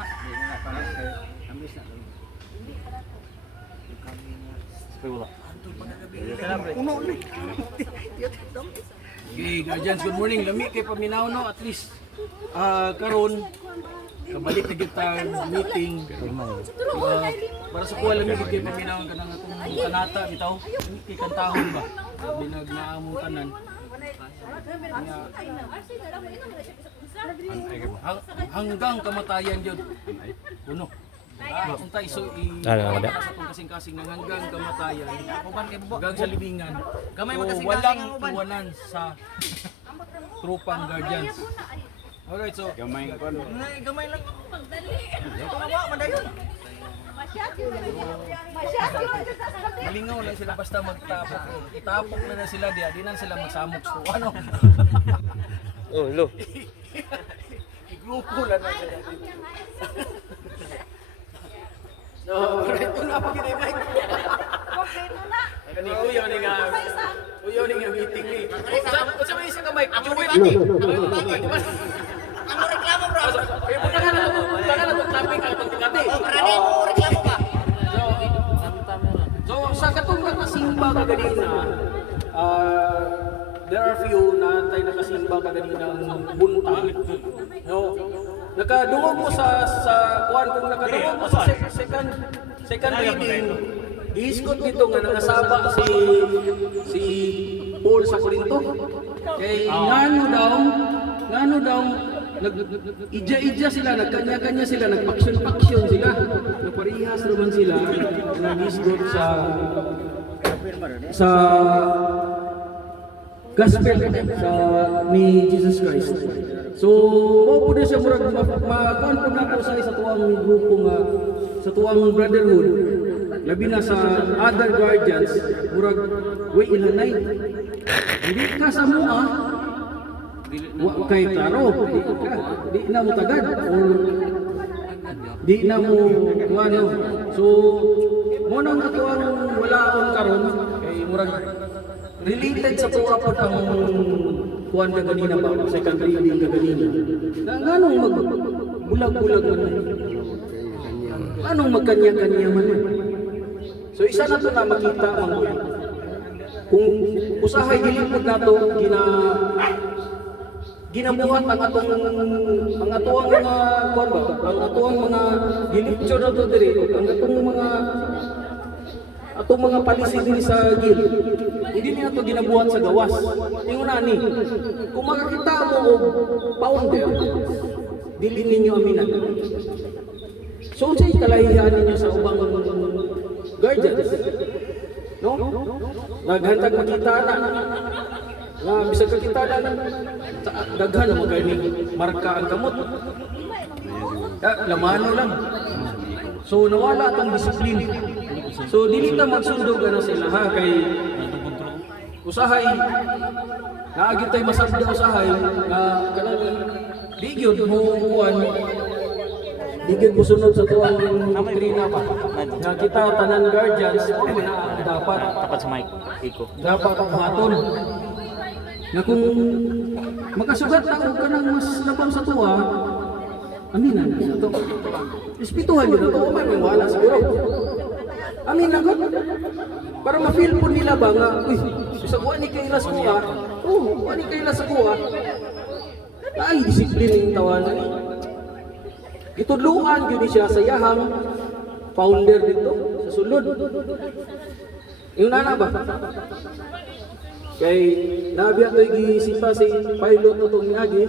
na. Di na para kay ambis na. Wala. Uno ni. Okay, guardians, good morning. Lami kay paminaw no, at least karon kabalik na kita meeting. Para sa kuha lami kay paminaw kanang atong kanata bitaw. Kay kantahon ba? Binagnaamong tanan. Hanggang kamatayan jud. Kuno. Untay so Ano, sa tong kasing-kasing nang hanggang kamatayan. Hanggang sa libingan. Gamay So, magkasing-kasing walang ang uban. iwanan sa trupang guardians. Alright, so Gamay lang. Kawa madayon. malingaw lang sila basta magtapok. Itapok na sila di na sila magsamok. So ano? Oh, lo. Igrupo lang na sila. So, alright, una pa kita Mike. Kani kuya ni nga. Kuya ni nga meeting ni. Sa may isa ka Mike. Juwit. Ang reklamo bro. Eh, punta ka na topic ang pagkati. Karani mo reklamo ba? So, sa katong nakasimba kaganina, there are few na tayo nakasimba kaganina ng buntag. No? Nakadungog mo sa kuwan, kung nakadungog mo sa second reading, ihiskot dito nga nakasaba si Paul sa Corinto. Kay ngano daw ija-ija sila, nagkanya-kanya sila, nagpaksyon-paksyon sila. Naparihas naman sila, nag-isgot sa gospel ni Jesus Christ. So, mao po na siya murag makuan po na po sa tuwang grupo nga sa tuwang brotherhood. Labi na sa other guardians, murag way ilanay. Hindi ka sa mua, wa kay taro, di na mo tagad or di na mo ano. So, mo nang katuwang walaon karon kay murag related sa tuwa po ang kuwan ka ganina ba, second reading ka ganina. Anong magbulag-bulag man yun? Anong magkanya-kanya man yun? So isa na to na makita man mo. Kung usahay gilipod na to, ginabuhat ang atuang mga kuwan ba, ang atuang mga gilipcho na to diri, ang atong mga palisi din sa gil. Hindi niya ito ginabuhat sa gawas. Tingnan na ni, kung makakita mo og pounder, dili ninyo aminan. So unsay kalahihan ninyo sa ubang guardians? No? Naghantag makita na. Nga bisag kakita na daghan na magani marka ang kamot. Lamano lang. So nawala tong disiplina. So dili ta magsundog na sila ha kay usahay naagi tay masabda usahay nga kanang digyon mo kuan digyon mo sunod sa tuwang doktrina pa nga kita tanan guardians dapat Tapat sa mic. Iko. dapat maton nga kung makasugat ta og kanang mas labang sa tuwa aminan ito ispituhan yun ito may wala siguro. Amin ako. Para ma-feel po nila ba nga, uy, sa kuha ni Kayla sa kuha, kuha ni Kayla sa kuha, ay, disiplina yung tawanan. Itudluan yun siya sa yahang founder dito, sa sulod. Yung nana ba? Kay nabiya to'y gisita si pilot na itong inagi.